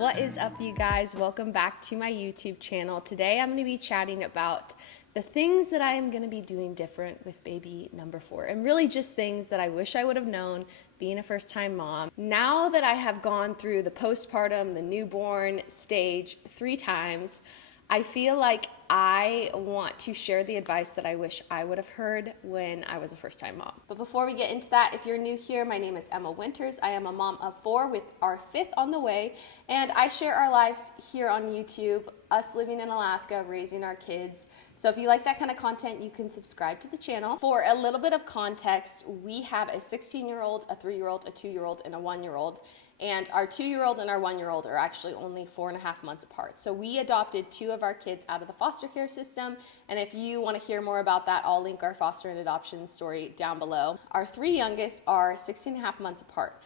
What is up, you guys? Welcome back to my YouTube channel. Today I'm going to be chatting about the things that I am going to be doing different with baby number 4, and really just things that I wish I would have known being a first-time mom. Now that I have gone through the postpartum, the newborn stage 3 times, I feel like I want to share the advice that I wish I would have heard when I was a first-time mom. But before we get into that, if you're new here, my name is Emma Winters. I am a mom of 4 with our 5th on the way, and I share our lives here on YouTube, us living in Alaska, raising our kids. So if you like that kind of content, you can subscribe to the channel. For a little bit of context, we have a 16-year-old, a 3-year-old, a 2-year-old, and a 1-year-old. And our 2-year-old and our 1-year-old are actually only 4.5 months apart. So we adopted 2 of our kids out of the foster care system. And if you want to hear more about that, I'll link our foster and adoption story down below. Our 3 youngest are 16.5 months apart.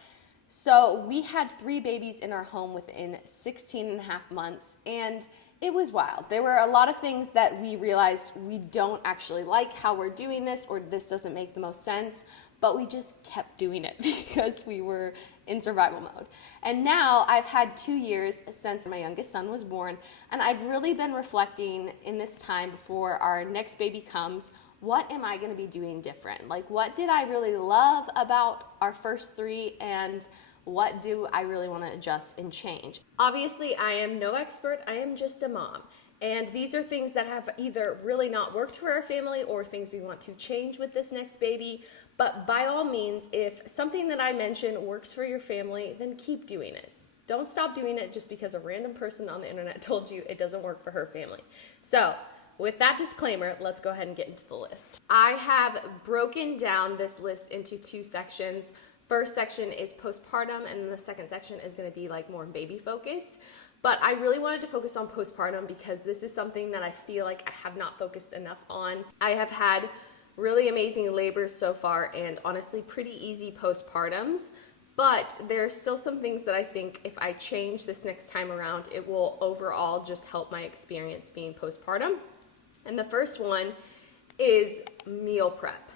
So we had 3 babies in our home within 16.5 months, and it was wild. There were a lot of things that we realized we don't actually like how we're doing this, or this doesn't make the most sense, but we just kept doing it because we were in survival mode. And now I've had 2 years since my youngest son was born, and I've really been reflecting in this time before our next baby comes. What am I going to be doing different? Like, what did I really love about our first 3, and what do I really want to adjust and change? Obviously, I am no expert. I am just a mom. And these are things that have either really not worked for our family or things we want to change with this next baby. But by all means, if something that I mention works for your family, then keep doing it. Don't stop doing it just because a random person on the internet told you it doesn't work for her family. So, with that disclaimer, let's go ahead and get into the list. I have broken down this list into 2 sections. First section is postpartum, and the second section is going to be like more baby focused. But I really wanted to focus on postpartum because this is something that I feel like I have not focused enough on. I have had really amazing labors so far, and honestly pretty easy postpartums. But there are still some things that I think if I change this next time around, it will overall just help my experience being postpartum. And the first one is meal prep.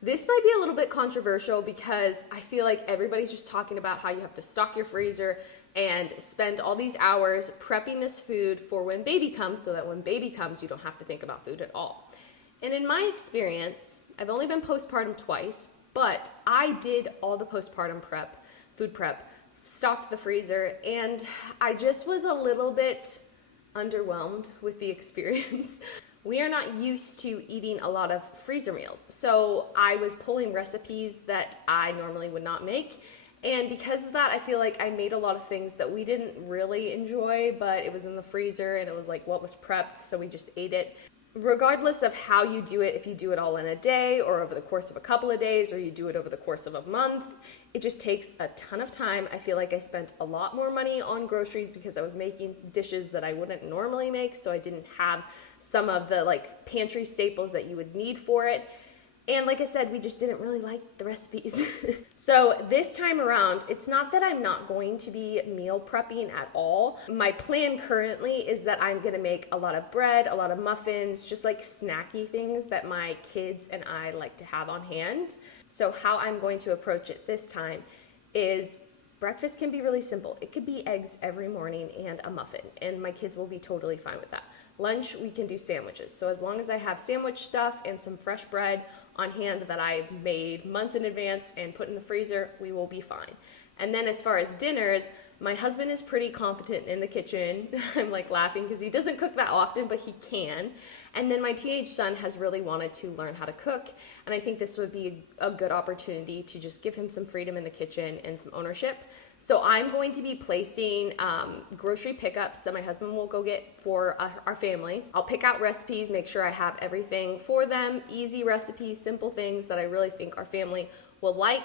This might be a little bit controversial because I feel like everybody's just talking about how you have to stock your freezer and spend all these hours prepping this food for when baby comes, so that when baby comes, you don't have to think about food at all. And in my experience, I've only been postpartum twice, but I did all the postpartum prep, food prep, stocked the freezer, and I just was a little bit underwhelmed with the experience. We are not used to eating a lot of freezer meals, so I was pulling recipes that I normally would not make, and because of that, I feel like I made a lot of things that we didn't really enjoy, but it was in the freezer, and it was like what was prepped, so we just ate it. Regardless of how you do it, if you do it all in a day or over the course of a couple of days, or you do it over the course of a month, it just takes a ton of time. I feel like I spent a lot more money on groceries because I was making dishes that I wouldn't normally make, so I didn't have some of the like pantry staples that you would need for it. And like I said, we just didn't really like the recipes. So this time around, it's not that I'm not going to be meal prepping at all. My plan currently is that I'm gonna make a lot of bread, a lot of muffins, just like snacky things that my kids and I like to have on hand. So how I'm going to approach it this time is breakfast can be really simple. It could be eggs every morning and a muffin, and my kids will be totally fine with that. Lunch, we can do sandwiches. So as long as I have sandwich stuff and some fresh bread on hand that I made months in advance and put in the freezer, we will be fine. And then as far as dinners, my husband is pretty competent in the kitchen. I'm like laughing because he doesn't cook that often, but he can. And then my teenage son has really wanted to learn how to cook, and I think this would be a good opportunity to just give him some freedom in the kitchen and some ownership. So I'm going to be placing grocery pickups that my husband will go get for our family. I'll pick out recipes, make sure I have everything for them, easy recipes, simple things that I really think our family will like,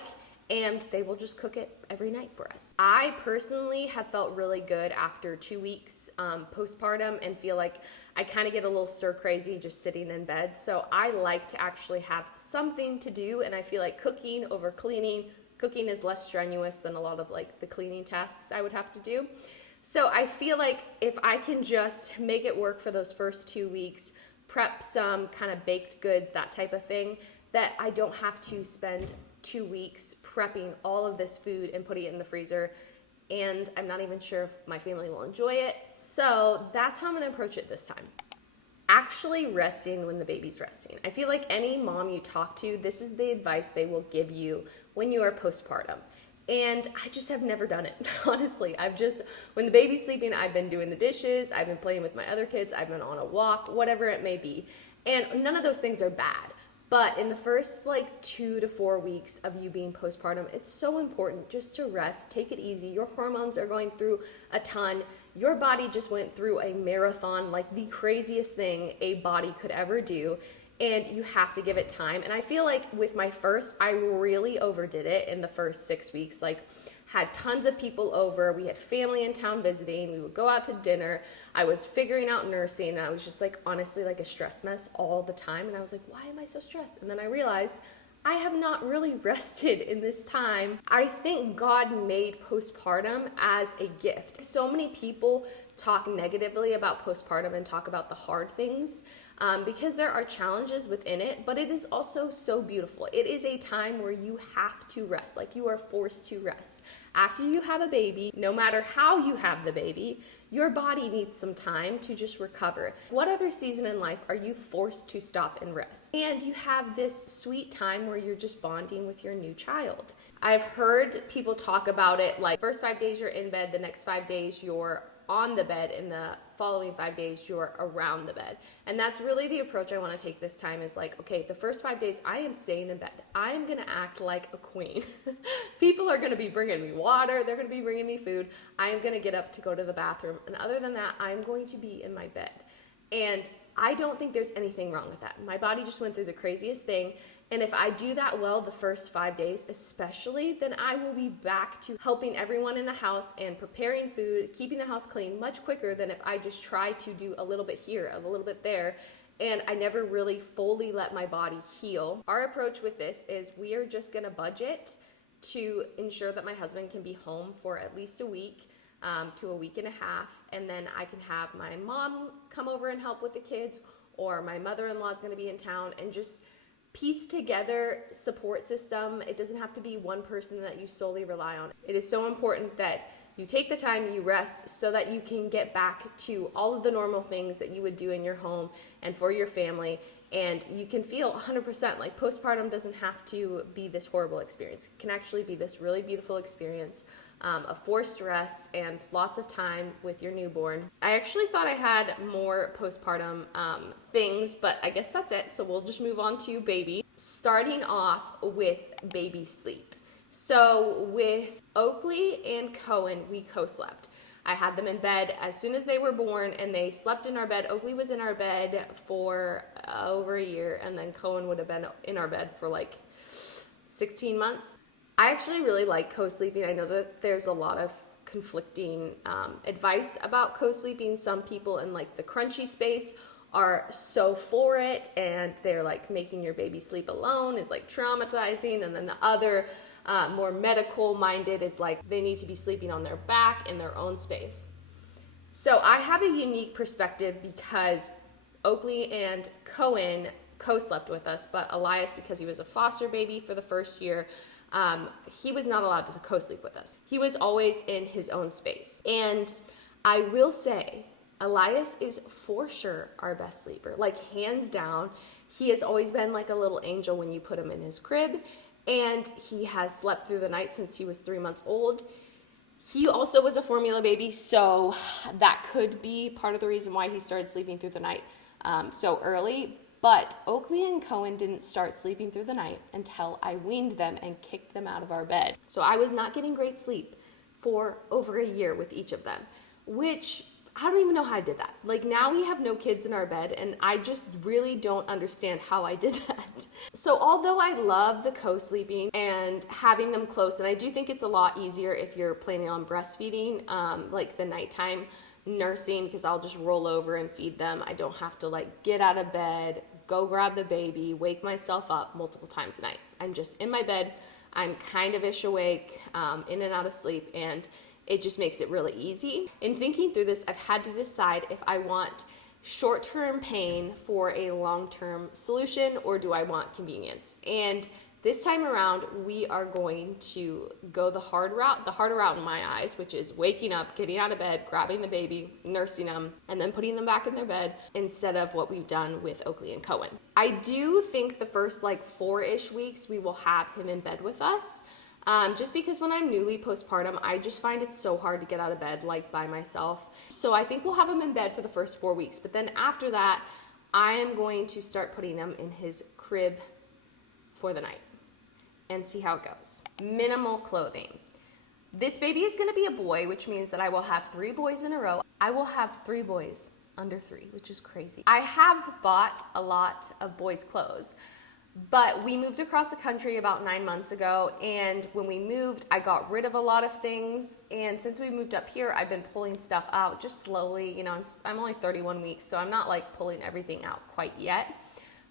and they will just cook it every night for us. I personally have felt really good after 2 weeks postpartum, and feel like I kind of get a little stir crazy just sitting in bed. So I like to actually have something to do, and I feel like cooking over cleaning. Cooking is less strenuous than a lot of like the cleaning tasks I would have to do. So I feel like if I can just make it work for those first 2 weeks, prep some kind of baked goods, that type of thing, that I don't have to spend 2 weeks prepping all of this food and putting it in the freezer. and I'm not even sure if my family will enjoy it. So that's how I'm gonna approach it this time. Actually resting when the baby's resting. I feel like any mom you talk to, this is the advice they will give you when you are postpartum. And I just have never done it, honestly. When the baby's sleeping, I've been doing the dishes, I've been playing with my other kids, I've been on a walk, whatever it may be. And none of those things are bad. But in the first 2 to 4 weeks of you being postpartum, it's so important just to rest, take it easy. Your hormones are going through a ton. Your body just went through a marathon, like the craziest thing a body could ever do. And you have to give it time. And I feel like with my first, I really overdid it in the first 6 weeks. Had tons of people over. We had family in town visiting. We would go out to dinner. I was figuring out nursing, and I was just honestly a stress mess all the time. And I was like, why am I so stressed? And then I realized I have not really rested in this time. I think God made postpartum as a gift. So many people talk negatively about postpartum and talk about the hard things because there are challenges within it, but it is also so beautiful. It is a time where you have to rest, you are forced to rest. After you have a baby, no matter how you have the baby, your body needs some time to just recover. What other season in life are you forced to stop and rest? And you have this sweet time where you're just bonding with your new child. I've heard people talk about it first 5 days you're in bed, the next 5 days you're on the bed, in the following 5 days you're around the bed. And that's really the approach I want to take this time is okay, the first 5 days I am staying in bed. I am going to act like a queen. People are going to be bringing me water. They're going to be bringing me food. I am going to get up to go to the bathroom. And other than that, I'm going to be in my bed. And I don't think there's anything wrong with that. My body just went through the craziest thing. And if I do that well the first 5 days, especially, then I will be back to helping everyone in the house and preparing food, keeping the house clean much quicker than if I just try to do a little bit here, a little bit there, and I never really fully let my body heal. Our approach with this is we are just gonna budget to ensure that my husband can be home for at least a week to a week and a half, and then I can have my mom come over and help with the kids, or my mother-in-law is gonna be in town, and just piece together support system. It doesn't have to be one person that you solely rely on. It is so important that you take the time, you rest, so that you can get back to all of the normal things that you would do in your home and for your family, and you can feel 100%. Postpartum doesn't have to be this horrible experience. It can actually be this really beautiful experience of forced rest and lots of time with your newborn. I actually thought I had more postpartum things, but I guess that's it. So we'll just move on to baby. Starting off with baby sleep. So with Oakley and Cohen, we co-slept. I had them in bed as soon as they were born, and they slept in our bed. Oakley was in our bed for over a year, and then Cohen would have been in our bed for 16 months. I actually really like co-sleeping. I know that there's a lot of conflicting advice about co-sleeping. Some people in the crunchy space are so for it, and they're making your baby sleep alone is traumatizing, and then the other more medical minded is they need to be sleeping on their back in their own space. So I have a unique perspective because Oakley and Cohen co-slept with us, but Elias, because he was a foster baby for the first year, he was not allowed to co-sleep with us. He was always in his own space. And I will say, Elias is for sure our best sleeper, hands down. He has always been a little angel when you put him in his crib, and he has slept through the night since he was 3 months old. He also was a formula baby, so that could be part of the reason why he started sleeping through the night so early. But Oakley and Cohen didn't start sleeping through the night until I weaned them and kicked them out of our bed. So I was not getting great sleep for over a year with each of them, which I don't even know how I did that. Now we have no kids in our bed, and I just really don't understand how I did that. So although I love the co-sleeping and having them close, and I do think it's a lot easier if you're planning on breastfeeding, the nighttime nursing, because I'll just roll over and feed them. I don't have to get out of bed, go grab the baby, wake myself up multiple times a night. I'm just in my bed. I'm kind of ish awake, in and out of sleep, and it just makes it really easy. In thinking through this, I've had to decide if I want short-term pain for a long-term solution, or do I want convenience? And This time around, we are going to go the harder route in my eyes, which is waking up, getting out of bed, grabbing the baby, nursing them, and then putting them back in their bed instead of what we've done with Oakley and Cohen. I do think the first like 4-ish weeks, we will have him in bed with us. Just because when I'm newly postpartum, I just find it so hard to get out of bed like by myself. So I think we'll have him in bed for the first 4 weeks. But then after that, I am going to start putting him in his crib for the night and see how it goes. Minimal clothing. This baby is gonna be a boy, which means that I will have 3 boys in a row. I will have 3 boys under 3, which is crazy. I have bought a lot of boys' clothes, but we moved across the country about 9 months ago, and when we moved, I got rid of a lot of things, and since we moved up here, I've been pulling stuff out just slowly. You know, I'm only 31 weeks, so I'm not like pulling everything out quite yet,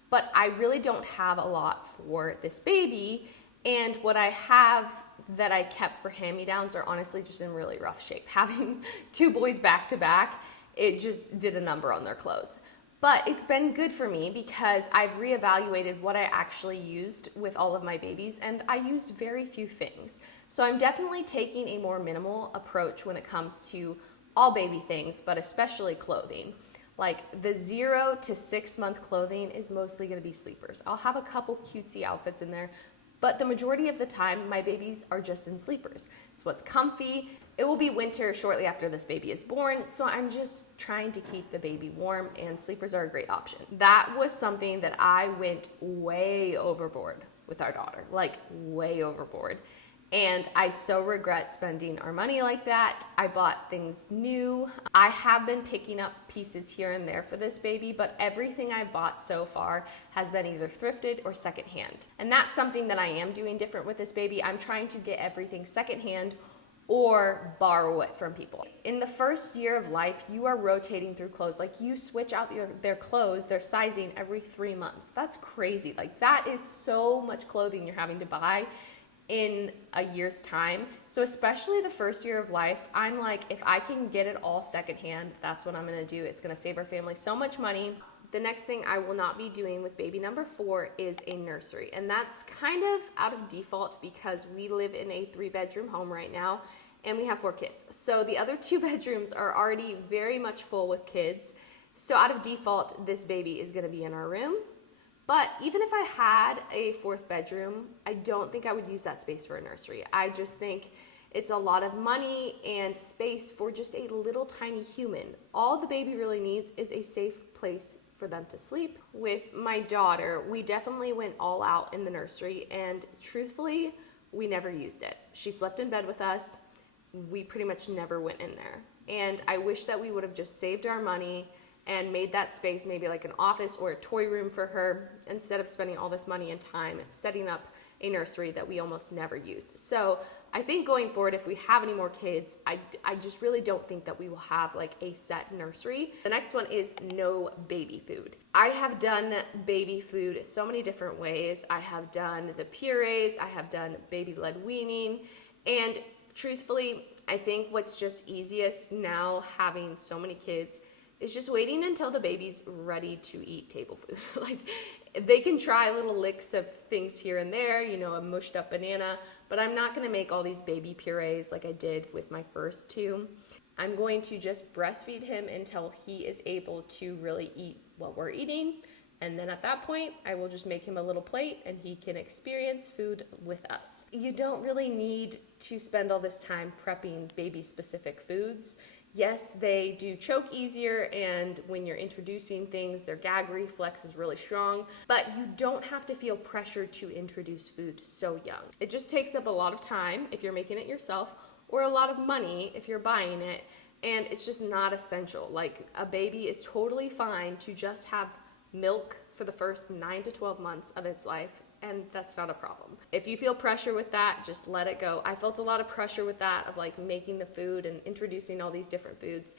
but I really don't have a lot for this baby, and what I have that I kept for hand-me-downs are honestly just in really rough shape. Having 2 boys back to back, it just did a number on their clothes. But it's been good for me because I've reevaluated what I actually used with all of my babies, and I used very few things. So I'm definitely taking a more minimal approach when it comes to all baby things, but especially clothing. Like the 0 to 6 month clothing is mostly gonna be sleepers. I'll have a couple cutesy outfits in there, but the majority of the time, my babies are just in sleepers. It's what's comfy. It will be winter shortly after this baby is born, so I'm just trying to keep the baby warm, and sleepers are a great option. That was something that I went way overboard with our daughter, like way overboard. And I so regret spending our money like that. I bought things new. I have been picking up pieces here and there for this baby, but everything I bought so far has been either thrifted or secondhand. And that's something that I am doing different with this baby. I'm trying to get everything secondhand or borrow it from people. In the first year of life, you are rotating through clothes. Like you switch out their clothes, their sizing every 3 months. That's crazy. Like that is so much clothing you're having to buy in a year's time. So especially the first year of life, I'm like, if I can get it all secondhand, that's what I'm gonna do. It's gonna save our family so much money. The next thing I will not be doing with baby number 4 is a nursery. And that's kind of out of default because we live in a 3-bedroom home right now and we have 4 kids. So the other 2 bedrooms are already very much full with kids. So out of default, this baby is gonna be in our room. But even if I had a 4th bedroom, I don't think I would use that space for a nursery. I just think it's a lot of money and space for just a little tiny human. All the baby really needs is a safe place for them to sleep. With my daughter, we definitely went all out in the nursery, and truthfully, we never used it. She slept in bed with us. We pretty much never went in there. And I wish that we would have just saved our money and made that space maybe like an office or a toy room for her instead of spending all this money and time setting up a nursery that we almost never use. So I think going forward, if we have any more kids, I just really don't think that we will have like a set nursery. The next one is no baby food. I have done baby food so many different ways. I have done the purees, I have done baby-led weaning, and truthfully, I think what's just easiest now having so many kids is just waiting until the baby's ready to eat table food. Like they can try little licks of things here and there, you know, a mushed up banana, but I'm not gonna make all these baby purees like I did with my first 2. I'm going to just breastfeed him until he is able to really eat what we're eating. And then at that point, I will just make him a little plate and he can experience food with us. You don't really need to spend all this time prepping baby-specific foods. Yes, they do choke easier, and when you're introducing things, their gag reflex is really strong, but you don't have to feel pressure to introduce food so young. It just takes up a lot of time if you're making it yourself, or a lot of money if you're buying it, and it's just not essential. Like a baby is totally fine to just have milk for the first 9 to 12 months of its life, and that's not a problem. If you feel pressure with that, just let it go. I felt a lot of pressure with that of like making the food and introducing all these different foods.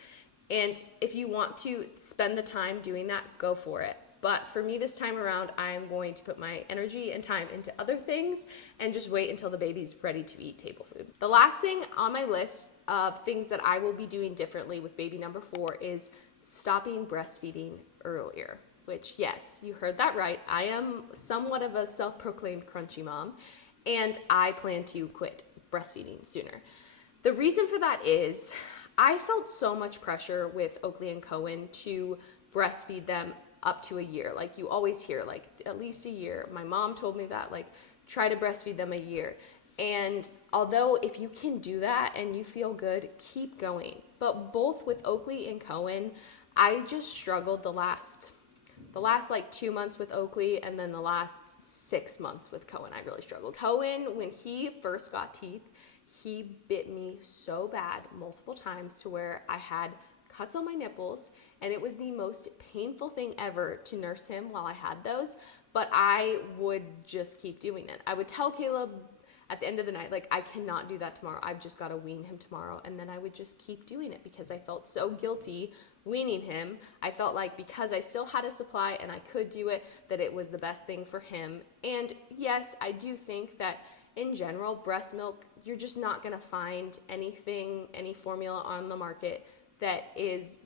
And if you want to spend the time doing that, go for it. But for me this time around, I'm going to put my energy and time into other things and just wait until the baby's ready to eat table food. The last thing on my list of things that I will be doing differently with baby number 4 is stopping breastfeeding earlier. which, yes, you heard that right. I am somewhat of a self-proclaimed crunchy mom, and I plan to quit breastfeeding sooner. The reason for that is I felt so much pressure with Oakley and Cohen to breastfeed them up to a year. Like, you always hear, like, at least a year. My mom told me that, like, try to breastfeed them a year. And although if you can do that and you feel good, keep going. But both with Oakley and Cohen, I just struggled the last like 2 months with Oakley, and then the last 6 months with Cohen, I really struggled. Cohen, when he first got teeth, he bit me so bad multiple times to where I had cuts on my nipples, and it was the most painful thing ever to nurse him while I had those, but I would just keep doing it. I would tell Caleb at the end of the night, like, I cannot do that tomorrow. I've just got to wean him tomorrow. And then I would just keep doing it because I felt so guilty weaning him. I felt like because I still had a supply and I could do it, that it was the best thing for him. And yes, I do think that in general, breast milk, you're just not going to find any formula on the market that is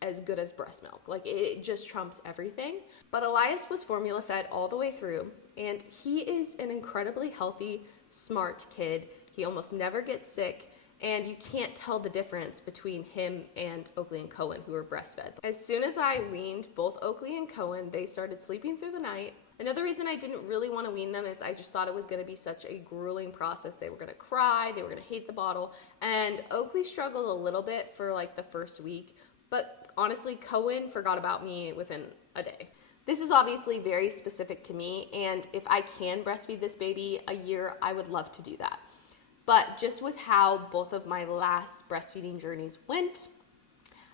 as good as breast milk. Like, it just trumps everything. But Elias was formula fed all the way through, and he is an incredibly healthy, smart kid. He almost never gets sick, and you can't tell the difference between him and Oakley and Cohen, who are breastfed. As soon as I weaned both Oakley and Cohen, they started sleeping through the night. Another reason I didn't really want to wean them is I just thought it was going to be such a grueling process. They were going to cry, they were going to hate the bottle, and Oakley struggled a little bit for like the first week, but honestly, Cohen forgot about me within a day. This is obviously very specific to me, and if I can breastfeed this baby a year, I would love to do that. But just with how both of my last breastfeeding journeys went,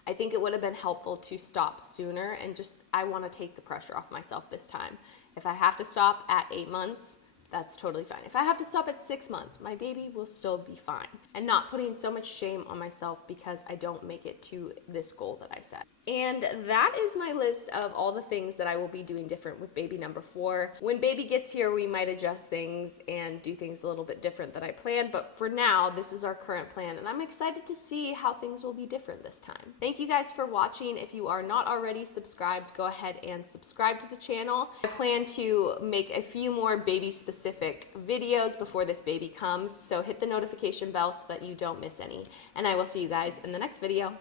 I think it would have been helpful to stop sooner, and just, I want to take the pressure off myself this time. If I have to stop at 8 months, that's totally fine. If I have to stop at 6 months, my baby will still be fine. And not putting so much shame on myself because I don't make it to this goal that I set. And that is my list of all the things that I will be doing different with baby number 4. When baby gets here, we might adjust things and do things a little bit different than I planned, but for now, this is our current plan, and I'm excited to see how things will be different this time. Thank you guys for watching. If you are not already subscribed, go ahead and subscribe to the channel. I plan to make a few more baby-specific videos before this baby comes, so hit the notification bell so that you don't miss any. And I will see you guys in the next video.